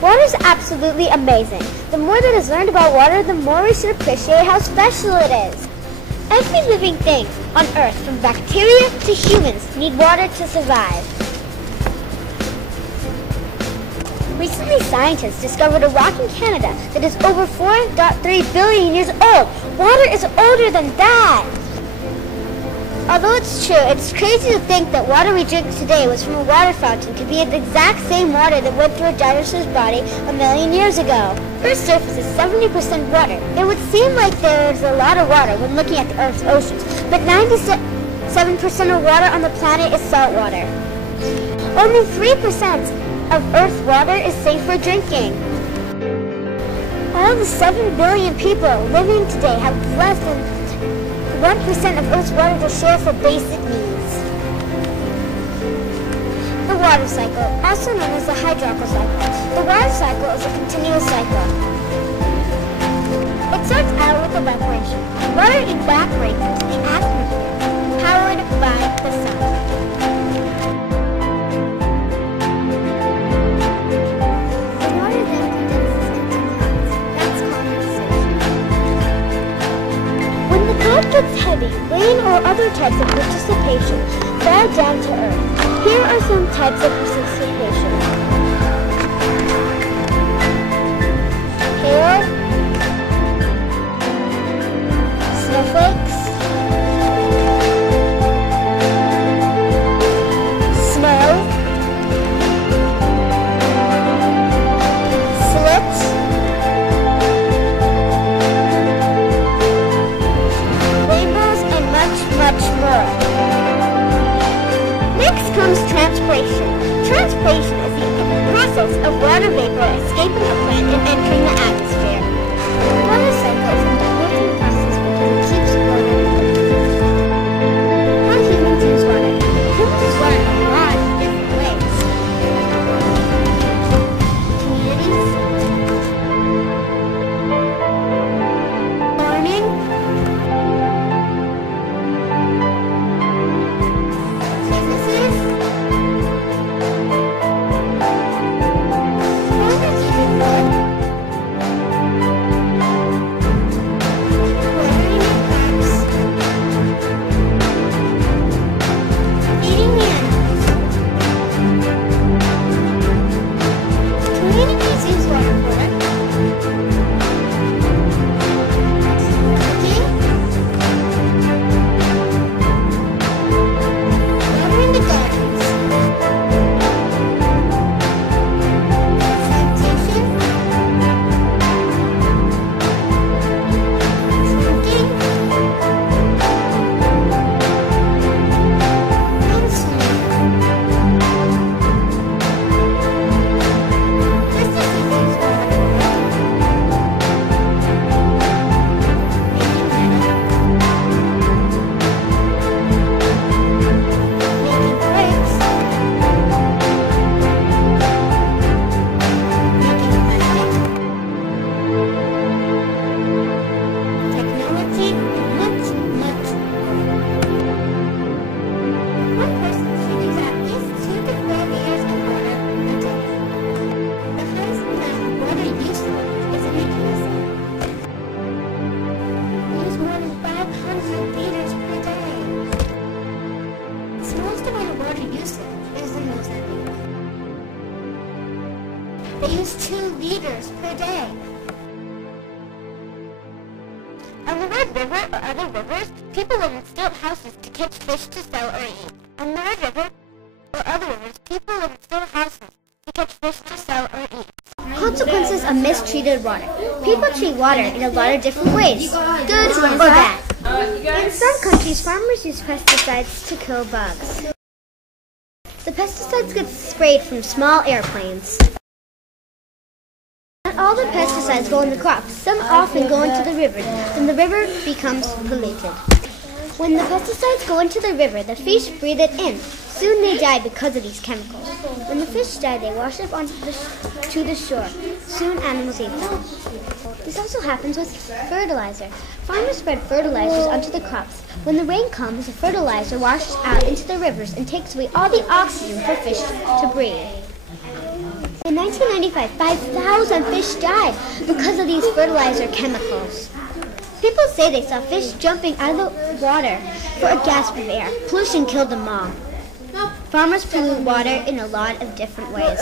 Water is absolutely amazing. The more that is learned about water, the more we should appreciate how special it is. Every living thing on Earth, from bacteria to humans, need water to survive. Recently, scientists discovered a rock in Canada that is over 4.3 billion years old. Water is older than that. Although it's true, it's crazy to think that water we drink today was from a water fountain could be the exact same water that went through a dinosaur's body a million years ago. Earth's surface is 70% water. It would seem like there's a lot of water when looking at the Earth's oceans, but 97% of water on the planet is salt water. Only 3% of Earth's water is safe for drinking. All the 7 billion people living today have less than 1% of Earth's water to share for basic needs. The water cycle, also known as the hydrological cycle. The water cycle is a continuous cycle. It starts out with evaporation. Water evaporates into the atmosphere, powered by the sun. The water then condenses into clouds. That's condensation. When the cloud gets heavy, rain or other types of precipitation fall down to Earth. Here are some types of precipitation. Hail, snowflakes, snow, sleet, rainbows, and much more. Next comes transpiration. Transpiration is the process of water vapor escaping a plant and entering the atmosphere. The water cycle is an important process because it keeps water moving. How humans use water? Humans use water in a lot of different ways. Communities, farming, businesses, farmers using wood, watering their crops, feeding the animals. Communities use water for cooking, watering the gardens, sanitation, drinking, and swimming. Businesses use water for making metal, making bricks, making plastic, technology, and much more. One person should use at least 2 to 4 liters of water a day. The highest amount of water used is in the USA. We use more than 500 liters per day. The smallest amount of water used is in Mozambique. They use 2 liters per day. On the Red River or other rivers, people live in stilt houses to catch fish to sell or eat. On the Red River or other rivers, people live in stilt houses to catch fish to sell or eat. Consequences of mistreated water. People treat water in a lot of different ways, good or bad. In some countries, farmers use pesticides to kill bugs. The pesticides get sprayed from small airplanes. Not all the pesticides go in the crops. Some often go into the river. Then the river becomes polluted. When the pesticides go into the river, the fish breathe it in. Soon they die because of these chemicals. When the fish die, they wash up onto to the shore. Soon animals eat them. This also happens with fertilizer. Farmers spread fertilizers onto the crops. When the rain comes, the fertilizer washes out into the rivers and takes away all the oxygen for fish to breathe. In 1995, 5,000 fish died because of these fertilizer chemicals. People say they saw fish jumping out of the water for a gasp of air. Pollution killed them all. Farmers pollute water in a lot of different ways.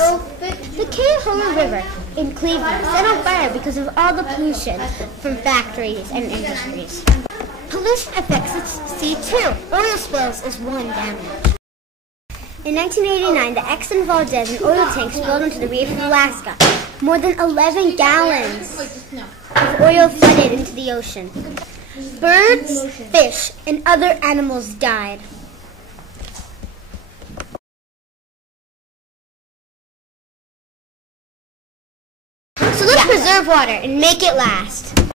The Cuyahoga River in Cleveland set on fire because of all the pollution from factories and industries. Pollution affects the sea too. Oil spills is one damage. In 1989, the Exxon Valdez and oil tank spilled into the Reef of Alaska. More than 11 gallons of oil flooded into the ocean. Birds, fish, and other animals died. So let's preserve water and make it last.